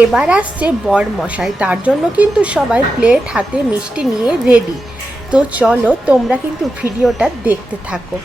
এবার আসছে বর মশাই তার জন্য কিন্তু সবাই প্লেট হাতে মিষ্টি নিয়ে রেডি তো চলো তোমরা কিন্তু ভিডিওটা দেখতে থাকো।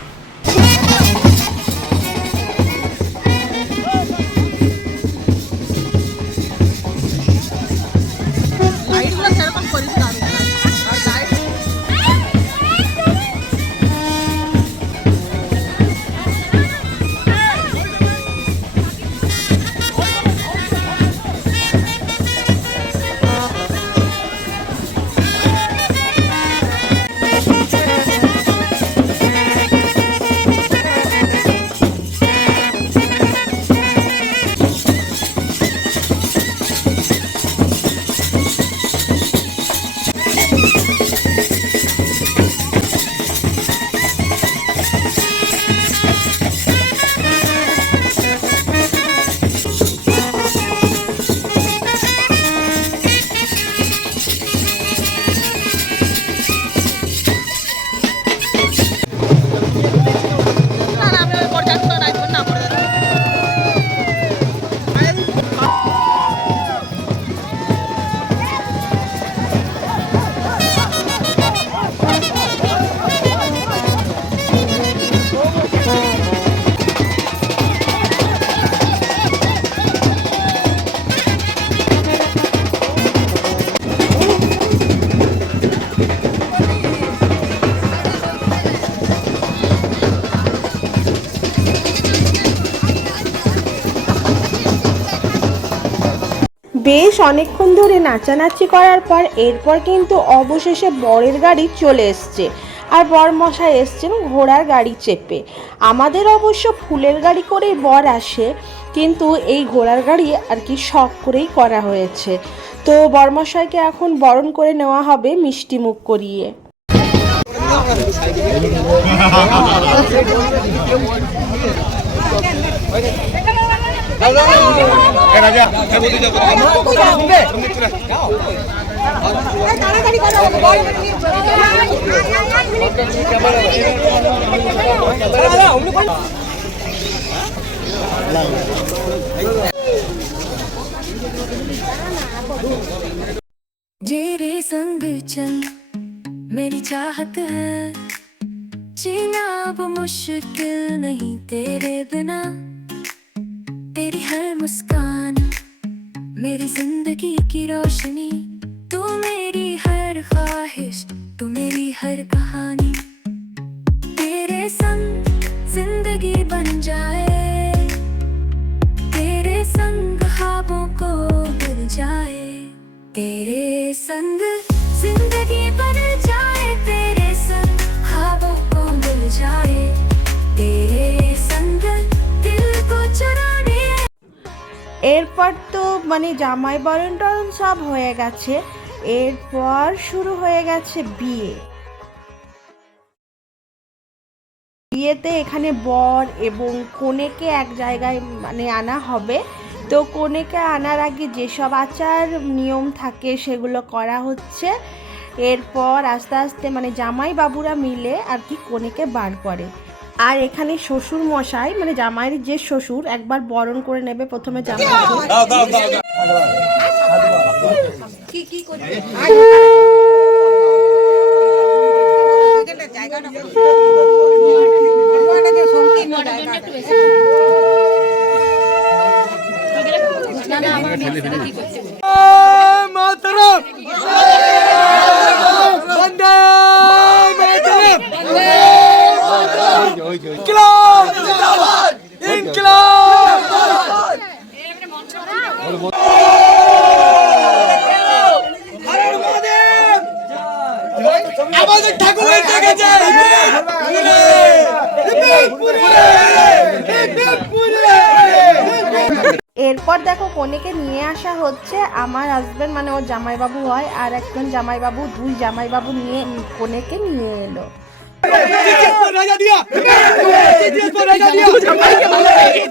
বেশ অনেকক্ষণ ধরে নাচানাচি করার পর এরপর কিন্তু অবশেষে বরের গাড়ি চলে এসছে আর বর মশাই এসছেন ঘোড়ার গাড়ি চেপে আমাদের অবশ্য ফুলের গাড়ি করেই বর আসে কিন্তু এই ঘোড়ার গাড়ি আর কি শখ করেই করা হয়েছে তো বরমশাইকে এখন বরণ করে নেওয়া হবে মিষ্টি মুখ করিয়ে तेरे संग चल मेरी चाहत है। जीना अब मुश्किल नहीं तेरे बिना। तेरी हर मुस्कान, मेरी ज़िंदगी की रोशनी। तू मेरी हर ख्वाहिश, तू मेरी हर कहानी। तेरे संग ज़िंदगी बन जाए, तेरे संग ख्वाबों को मिल जाए। तेरे संग এরপর তো মানে জামাই বরণ টরণ সব হয়ে গেছে। এরপর শুরু হয়ে গেছে বিয়ে। বিয়েতে এখানে বর এবং কনেকে এক জায়গায় মানে আনা হবে। তো কনেকে আনার আগে যেসব আচার, নিয়ম থাকে সেগুলো করা হচ্ছে। এরপর আস্তে আস্তে মানে জামাই বাবুরা মিলে আর কি কনেকে বার করে। আর এখানে শ্বশুর মশাই মানে জামাইয়ের যে শ্বশুর একবার বরণ করে নেবে প্রথমে জামাই মাতরম! আমাদের ঠাকুরের জায়গা যায় এরপর দেখো কনেকে নিয়ে আসা হচ্ছে আমার হাজবেন্ড মানে ওর জামাইবাবু হয় আর একজন জামাইবাবু দুই জামাইবাবু নিয়ে কনেকে নিয়ে এলো। রাজা দিয়া রাজা দিয়া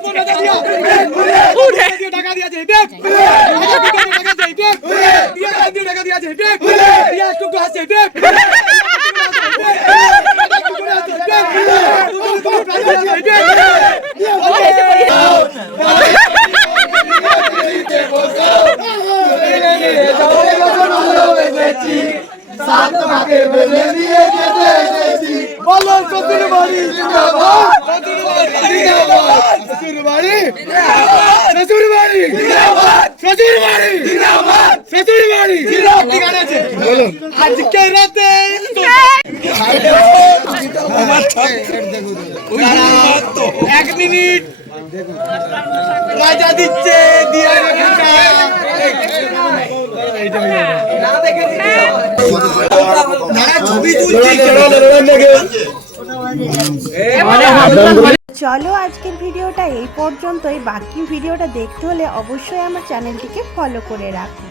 রাজা দিয়া টাকা দিয়েছে দেখ টাকা দিয়েছে দেখ টাকা দিয়েছে দেখ দিয়া টুকু সাত বেঁধে নিয়ে যেতে এসেছি। বলো শ্বশুর বাড়ি জিন্দাবাদ। শ্বশুর বাড়ি শ্বশুর বাড়ি শ্বশুর বাড়ি শ্বশুর বাড়ি কি গান আছে বলুন। আজকে রাতে এক মিনিট রাজা দিচ্ছে, দিয়ে চলো আজকের ভিডিওটা এই পর্যন্তই। বাকি ভিডিওটা দেখতে হলে অবশ্যই আমার চ্যানেলটিকে ফলো করে রাখো।